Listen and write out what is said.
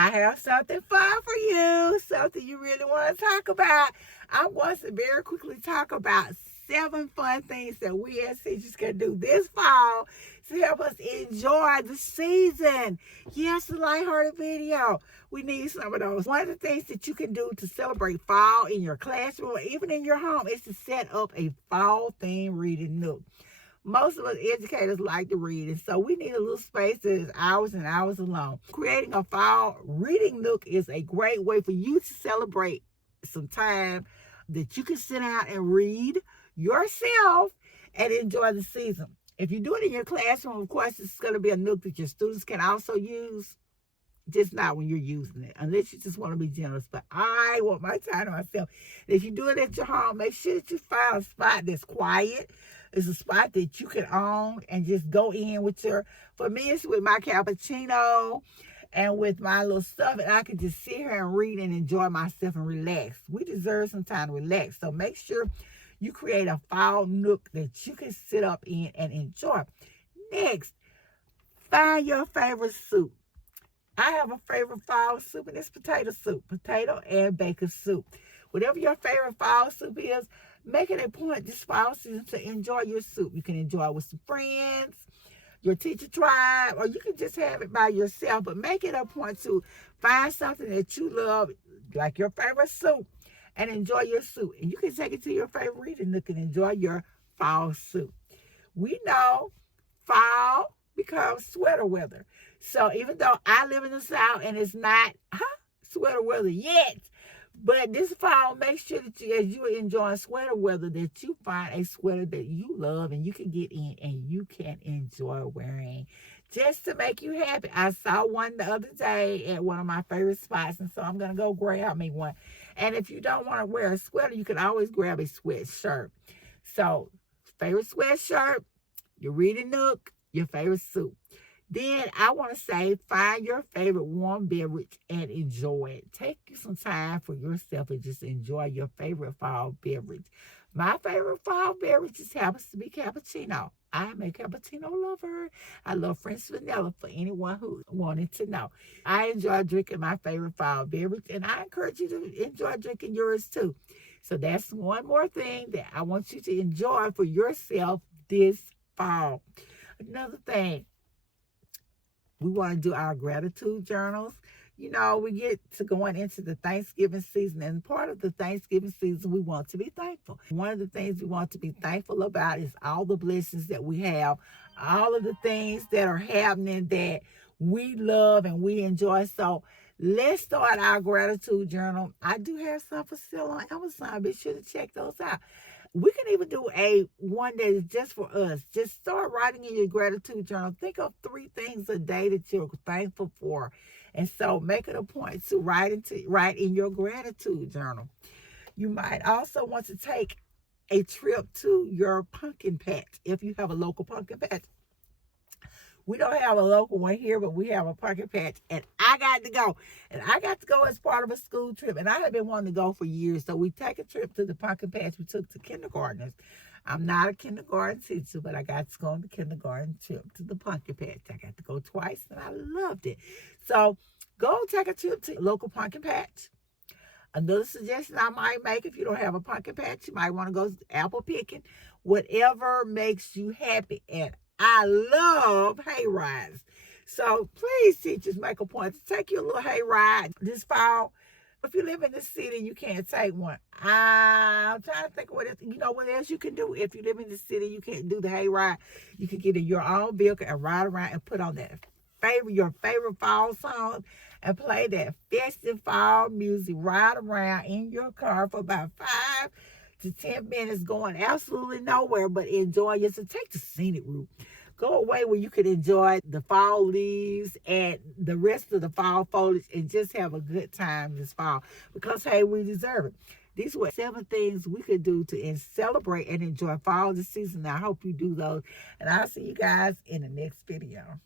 I have something fun for you, something you really want to talk about. I want to very quickly talk about 7 fun things that we as teachers can do this fall to help us enjoy the season. Yes, a lighthearted video. We need some of those. One of the things that you can do to celebrate fall in your classroom or even in your home is to set up a fall themed reading nook. Most of us educators like to read, and so we need a little space that is hours and hours long. Creating a fall reading nook is a great way for you to celebrate some time that you can sit down and read yourself and enjoy the season. If you do it in your classroom, of course, it's going to be a nook that your students can also use. Just not when you're using it, unless you just want to be generous. But I want my time to myself. And if you do it at your home, make sure that you find a spot that's quiet. It's a spot that you can own and just go in with your, for me, it's with my cappuccino and with my little stuff. And I can just sit here and read and enjoy myself and relax. We deserve some time to relax. So make sure you create a fall nook that you can sit up in and enjoy. Next, find your favorite soup. I have a favorite fall soup, and it's potato soup, potato and bacon soup. Whatever your favorite fall soup is, make it a point this fall season to enjoy your soup. You can enjoy it with some friends, your teacher tribe, or you can just have it by yourself, but make it a point to find something that you love, like your favorite soup, and enjoy your soup. And you can take it to your favorite reading nook and enjoy your fall soup. We know fall becomes sweater weather. So even though I live in the South and it's not sweater weather yet, but this fall, make sure that you, as you're enjoying sweater weather, that you find a sweater that you love and you can get in and you can enjoy wearing just to make you happy. I saw one the other day at one of my favorite spots, and so I'm going to go grab me one. And if you don't want to wear a sweater, you can always grab a sweatshirt. So favorite sweatshirt, your reading nook, your favorite soup. Then I want to say, find your favorite warm beverage and enjoy it. Take you some time for yourself and just enjoy your favorite fall beverage. My favorite fall beverage just happens to be cappuccino. I'm a cappuccino lover. I love French vanilla for anyone who wanted to know. I enjoy drinking my favorite fall beverage, and I encourage you to enjoy drinking yours too. So that's one more thing that I want you to enjoy for yourself this fall. Another thing, we want to do our gratitude journals. You know, we get to going into the Thanksgiving season, and part of the Thanksgiving season, we want to be thankful. One of the things we want to be thankful about is all the blessings that we have, all of the things that are happening that we love and we enjoy. So let's start our gratitude journal. I do have some for sale on Amazon. Be sure to check those out. We can even do a one that is just for us. Just start writing in your gratitude journal. Think of 3 things a day that you're thankful for. And so make it a point to write in your gratitude journal. You might also want to take a trip to your pumpkin patch if you have a local pumpkin patch. We don't have a local one here, but we have a pumpkin patch, and I got to go. And I got to go as part of a school trip, and I have been wanting to go for years. So we take a trip to the pumpkin patch. We took to kindergartners. I'm not a kindergarten teacher, but I got to go on the kindergarten trip to the pumpkin patch. I got to go twice, and I loved it. So go take a trip to a local pumpkin patch. Another suggestion I might make, if you don't have a pumpkin patch, you might want to go apple picking. Whatever makes you happy. And I love hay rides. So please, teachers, make a point to take your little hay ride this fall. If you live in the city, you can't take one. I'm trying to think of what else you can do. If you live in the city, you can't do the hay ride. You can get in your own vehicle and ride around and put on your favorite fall song and play that festive fall music. Ride around in your car for about 5 to 10 minutes, going absolutely nowhere but enjoying it. So take the scenic route. Go away where you can enjoy the fall leaves and the rest of the fall foliage and just have a good time this fall, because, hey, we deserve it. These were 7 things we could do to celebrate and enjoy fall this season. I hope you do those, and I'll see you guys in the next video.